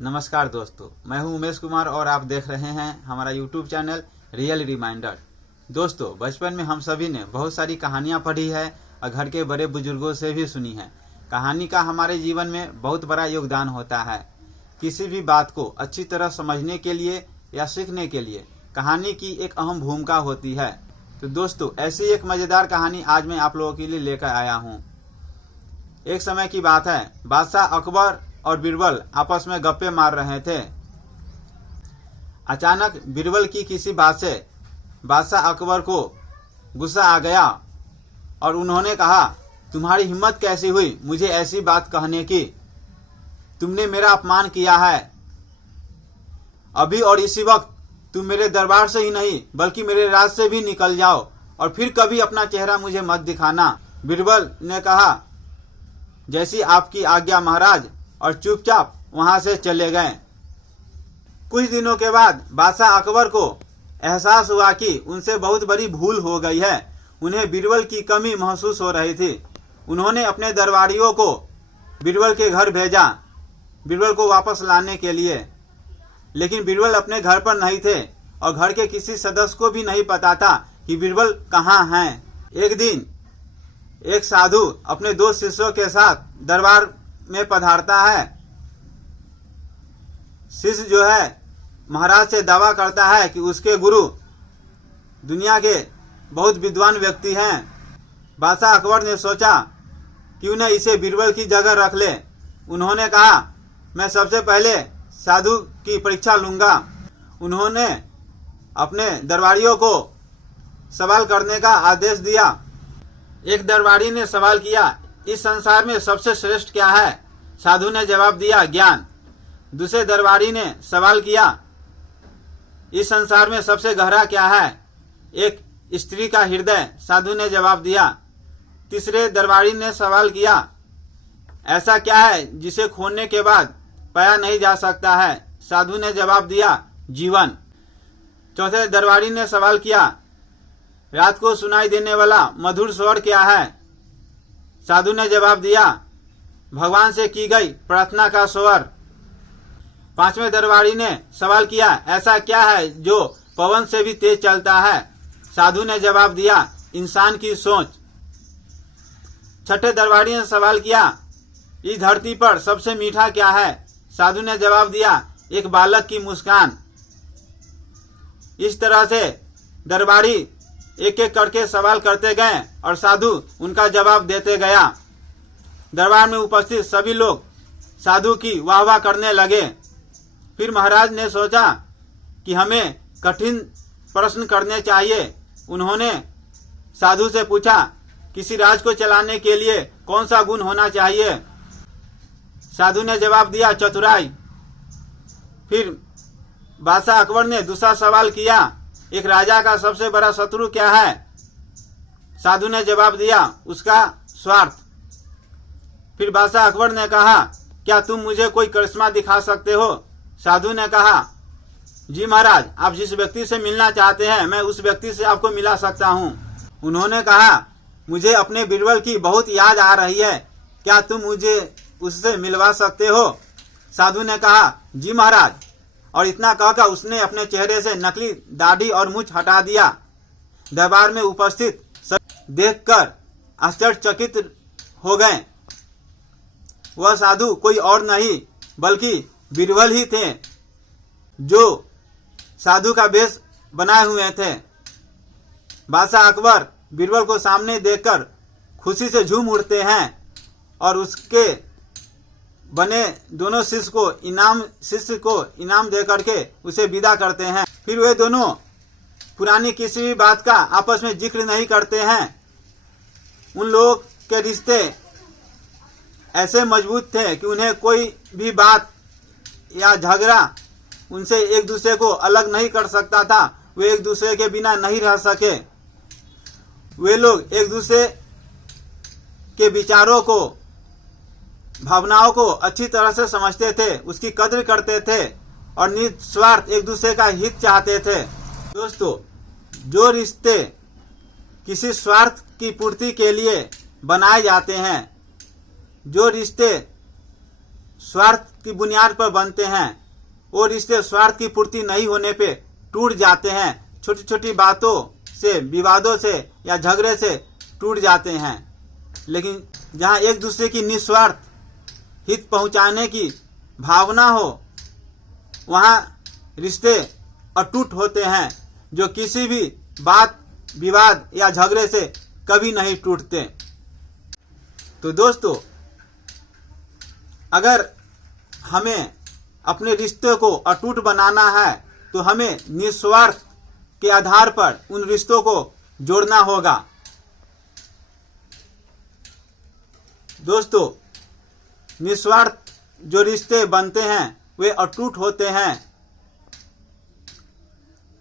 नमस्कार दोस्तों, मैं हूं उमेश कुमार और आप देख रहे हैं हमारा यूट्यूब चैनल रियल रिमाइंडर। दोस्तों, बचपन में हम सभी ने बहुत सारी कहानियां पढ़ी है और घर के बड़े बुजुर्गों से भी सुनी है। कहानी का हमारे जीवन में बहुत बड़ा योगदान होता है। किसी भी बात को अच्छी तरह समझने के लिए या सीखने के लिए कहानी की एक अहम भूमिका होती है। तो दोस्तों, ऐसी एक मजेदार कहानी आज मैं आप लोगों के लिए लेकर आया हूँ। एक समय की बात है, बादशाह अकबर और बीरबल आपस में गप्पे मार रहे थे। अचानक बीरबल की किसी बात से बादशाह अकबर को गुस्सा आ गया और उन्होंने कहा, तुम्हारी हिम्मत कैसी हुई मुझे ऐसी बात कहने की? तुमने मेरा अपमान किया है। अभी और इसी वक्त तुम मेरे दरबार से ही नहीं बल्कि मेरे राज से भी निकल जाओ और फिर कभी अपना चेहरा मुझे मत दिखाना। बीरबल ने कहा, जैसी आपकी आज्ञा महाराज, और चुपचाप वहां से चले गए। कुछ दिनों के बाद बादशाह अकबर को एहसास हुआ कि उनसे बहुत बड़ी भूल हो गई है। उन्हें बीरबल की कमी महसूस हो रही थी। उन्होंने अपने दरबारियों को बीरबल के घर भेजा, बीरबल को वापस लाने के लिए। लेकिन बीरबल अपने घर पर नहीं थे और घर के किसी सदस्य को भी नहीं पता था कि बीरबल कहाँ हैं। एक दिन एक साधु अपने 2 शिष्यों के साथ दरबार में पधारता है। शिष्य जो है महाराज से दावा करता है कि उसके गुरु दुनिया के बहुत विद्वान व्यक्ति हैं। बादशाह अकबर ने सोचा क्यों न इसे बीरबल की जगह रख ले। उन्होंने कहा, मैं सबसे पहले साधु की परीक्षा लूंगा। उन्होंने अपने दरबारियों को सवाल करने का आदेश दिया। एक दरबारी ने सवाल किया, इस संसार में सबसे श्रेष्ठ क्या है? साधु ने जवाब दिया, ज्ञान। दूसरे दरबारी ने सवाल किया, इस संसार में सबसे गहरा क्या है? एक स्त्री का हृदय। साधु ने जवाब दिया। तीसरे दरबारी ने सवाल किया, ऐसा क्या है जिसे खोने के बाद पाया नहीं जा सकता है? साधु ने जवाब दिया, जीवन। चौथे दरबारी ने सवाल किया, रात को सुनाई देने वाला मधुर स्वर क्या है? साधु ने जवाब दिया, भगवान से की गई प्रार्थना का स्वर। पांचवें दरबारी ने सवाल किया, ऐसा क्या है जो पवन से भी तेज चलता है? साधु ने जवाब दिया, इंसान की सोच। छठे दरबारी ने सवाल किया, इस धरती पर सबसे मीठा क्या है? साधु ने जवाब दिया, एक बालक की मुस्कान। इस तरह से दरबारी एक एक करके सवाल करते गए और साधु उनका जवाब देते गया। दरबार में उपस्थित सभी लोग साधु की वाहवाह करने लगे। फिर महाराज ने सोचा कि हमें कठिन प्रश्न करने चाहिए। उन्होंने साधु से पूछा, किसी राज को चलाने के लिए कौन सा गुण होना चाहिए? साधु ने जवाब दिया, चतुराई। फिर बादशाह अकबर ने दूसरा सवाल किया, एक राजा का सबसे बड़ा शत्रु क्या है? साधु ने जवाब दिया, उसका स्वार्थ। फिर बादशाह अकबर ने कहा, क्या तुम मुझे कोई करिश्मा दिखा सकते हो? साधु ने कहा, जी महाराज, आप जिस व्यक्ति से मिलना चाहते हैं मैं उस व्यक्ति से आपको मिला सकता हूँ। उन्होंने कहा, मुझे अपने बीरबल की बहुत याद आ रही है, क्या तुम मुझे उससे मिलवा सकते हो? साधु ने कहा, जी महाराज। और इतना कहकर उसने अपने चेहरे से नकली दाढ़ी और मूंछ हटा दिया। दरबार में उपस्थित सब देखकर आश्चर्यचकित हो गए। वह साधु कोई और नहीं बल्कि बीरबल ही थे, जो साधु का वेश बनाए हुए थे। बादशाह अकबर बीरबल को सामने देखकर खुशी से झूम उठते हैं और उसके बने दोनों शिष्य को इनाम दे करके उसे विदा करते हैं। फिर वे दोनों पुरानी किसी भी बात का आपस में जिक्र नहीं करते हैं। उन लोगों के रिश्ते ऐसे मजबूत थे कि उन्हें कोई भी बात या झगड़ा उनसे एक दूसरे को अलग नहीं कर सकता था। वे एक दूसरे के बिना नहीं रह सके। वे लोग एक दूसरे के विचारों को, भावनाओं को अच्छी तरह से समझते थे, उसकी कद्र करते थे और निस्वार्थ एक दूसरे का हित चाहते थे। दोस्तों, जो रिश्ते किसी स्वार्थ की पूर्ति के लिए बनाए जाते हैं, जो रिश्ते स्वार्थ की बुनियाद पर बनते हैं। वो रिश्ते स्वार्थ की पूर्ति नहीं होने पे टूट जाते हैं। छोटी छोटी बातों से, विवादों से या झगड़े से टूट जाते हैं। लेकिन जहाँ एक दूसरे की निस्वार्थ हित पहुंचाने की भावना हो, वहाँ रिश्ते अटूट होते हैं, जो किसी भी बात, विवाद या झगड़े से कभी नहीं टूटते। तो दोस्तों, अगर हमें अपने रिश्ते को अटूट बनाना है तो हमें निस्वार्थ के आधार पर उन रिश्तों को जोड़ना होगा। दोस्तों, निस्वार्थ जो रिश्ते बनते हैं वे अटूट होते हैं।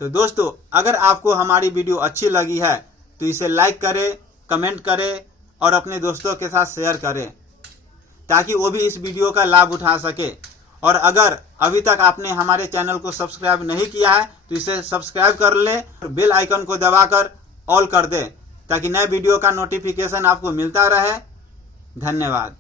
तो दोस्तों, अगर आपको हमारी वीडियो अच्छी लगी है तो इसे लाइक करें, कमेंट करें और अपने दोस्तों के साथ शेयर करें, ताकि वो भी इस वीडियो का लाभ उठा सके। और अगर अभी तक आपने हमारे चैनल को सब्सक्राइब नहीं किया है तो इसे सब्सक्राइब कर लें और बेल आइकन को दबाकर ऑल कर दें, ताकि नए वीडियो का नोटिफिकेशन आपको मिलता रहे। धन्यवाद।